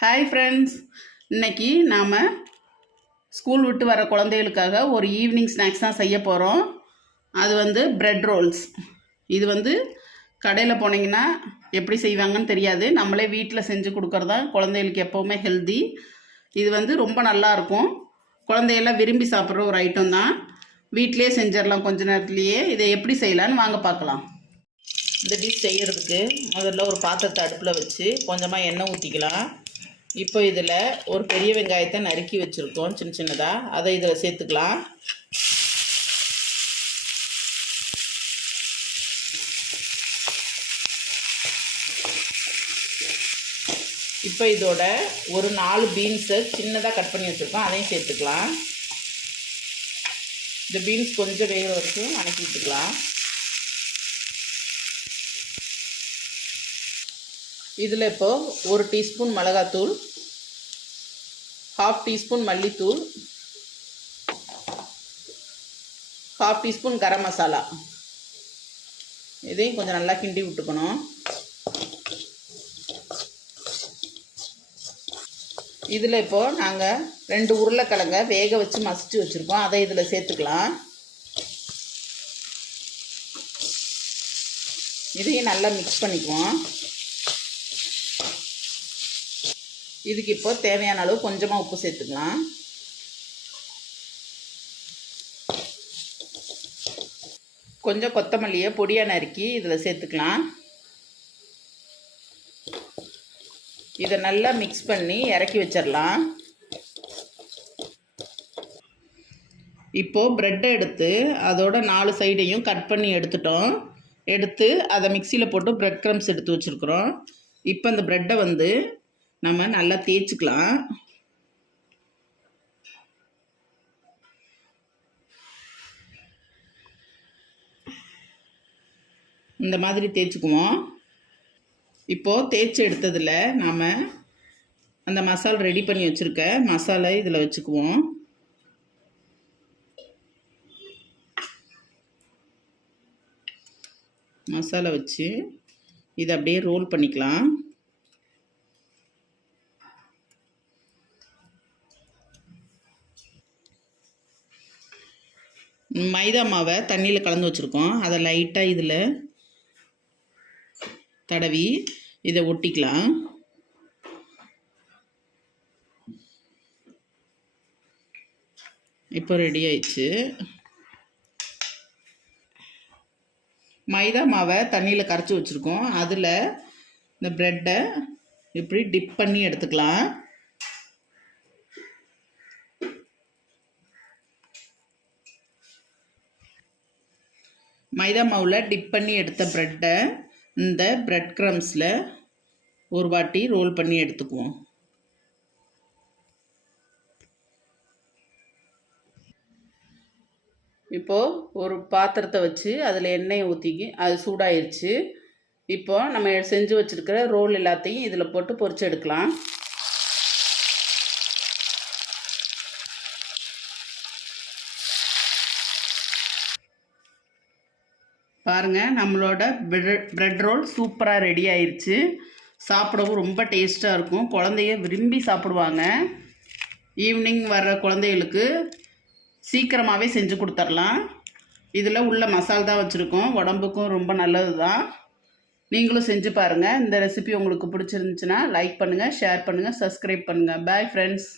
Hi friends இன்னைக்கு நாம் school விட்டு வர குழந்தைகளுக்காக ஒரு ஈவினிங் ஸ்நாக்ஸ் தான் செய்ய போகிறோம் அது வந்து ப்ரெட் ரோல்ஸ் இது வந்து கடையில் போனீங்கன்னா எப்படி செய்வாங்கன்னு தெரியாது. நம்மளே வீட்டில் செஞ்சு கொடுக்குறதா தான் குழந்தைகளுக்கு எப்போவுமே ஹெல்தி இது வந்து ரொம்ப நல்லாயிருக்கும் குழந்தையெல்லாம் விரும்பி சாப்பிட்ற ஒரு ஐட்டம் தான். வீட்டிலே செஞ்சிடலாம் கொஞ்ச நேரத்துலையே. இதை எப்படி செய்யலான்னு வாங்க பார்க்கலாம். இந்த டிஷ் செய்கிறதுக்கு முதல்ல ஒரு பாத்திரத்தை அடுப்பில் வச்சு கொஞ்சமாக எண்ணெய் ஊற்றிக்கலாம் இப்போ இதில் ஒரு பெரிய வெங்காயத்தை நறுக்கி வச்சுருக்கோம் சின்ன சின்னதாக அதை இதில் சேர்த்துக்கலாம். இப்போ இதோட ஒரு நாலு பீன்ஸை சின்னதாக கட் பண்ணி வச்சுருக்கோம் அதையும் சேர்த்துக்கலாம். இந்த பீன்ஸ் கொஞ்சம் வேக வரைக்கும் வணக்கி விட்டுக்கலாம். இதில் இப்போ ஒரு டீஸ்பூன் மிளகாத்தூள் ஹாஃப் டீஸ்பூன் மல்லித்தூள் ஹாஃப் டீஸ்பூன் கரம் மசாலா. இதையும் கொஞ்சம் நல்லா கிண்டி விட்டுக்கணும். இதில் இப்போது நாங்கள் ரெண்டு உருளைக்கிழங்க வேக வச்சு மசிச்சு வச்சுருக்கோம். அதை இதில் சேர்த்துக்கலாம். இதையும் நல்லா மிக்ஸ் பண்ணிக்குவோம். இதுக்கு இப்போ தேவையான அளவு கொஞ்சமாக உப்பு சேர்த்துக்கலாம். கொஞ்சம் கொத்தமல்லியை பொடியாக நறுக்கி இதில் சேர்த்துக்கலாம். இதை நல்லா மிக்ஸ் பண்ணி இறக்கி வச்சிடலாம். இப்போது ப்ரெட்டை எடுத்து அதோட நாலு சைடையும் கட் பண்ணி எடுத்துட்டோம். எடுத்து அதை மிக்சியில் போட்டு ப்ரெட் க்ரம்ஸ் எடுத்து வச்சுருக்குறோம். இப்போ அந்த ப்ரெட்டை வந்து நம்ம நல்லா தேய்ச்சிக்கலாம். இந்த மாதிரி தேய்ச்சிக்குவோம். இப்போது தேய்ச்சி எடுத்ததில் நாம் அந்த மசாலா ரெடி பண்ணி வச்சுருக்க மசாலா இதில் வச்சுக்குவோம். மசாலா வச்சு இதை அப்படியே ரோல் பண்ணிக்கலாம். மைதா மாவை தண்ணியில் கலந்து வச்சுருக்கோம். அதை லைட்டாக இதில் தடவி இதை ஒட்டிக்கலாம். இப்போ ரெடி ஆயிடுச்சு. மைதா மாவை தண்ணியில் கரைச்சி வச்சுருக்கோம். அதில் இந்த ப்ரெட்டை இப்படி டிப் பண்ணி எடுத்துக்கலாம். மைதா மாவில் டிப் பண்ணி எடுத்த ப்ரெட்டை இந்த ப்ரெட் க்ரம்ஸில் ஒரு வாட்டி ரோல் பண்ணி எடுத்துக்குவோம். இப்போது ஒரு பாத்திரத்தை வச்சு அதில் எண்ணெய் ஊற்றிக்கி அது சூடாயிருச்சு. இப்போ நம்ம செஞ்சு வச்சுருக்கிற ரோல் எல்லாத்தையும் இதில் போட்டு பொறிச்சு எடுக்கலாம். பாருங்கள் நம்மளோட ப்ரெட் ரோல் சூப்பராக ரெடி ஆயிடுச்சு சாப்பிடவும் ரொம்ப டேஸ்ட்டாக இருக்கும். குழந்தைய விரும்பி சாப்பிடுவாங்க. ஈவினிங் வர்ற குழந்தைகளுக்கு சீக்கிரமாகவே செஞ்சு கொடுத்துர்லாம். இதில் உள்ள மசால் தான் வச்சுருக்கோம். உடம்புக்கும் ரொம்ப நல்லது தான் நீங்களும் செஞ்சு பாருங்கள் இந்த ரெசிபி உங்களுக்கு பிடிச்சிருந்துச்சுன்னா லைக் பண்ணுங்கள் ஷேர் பண்ணுங்கள் சப்ஸ்கிரைப் பண்ணுங்கள் பாய் ஃப்ரெண்ட்ஸ்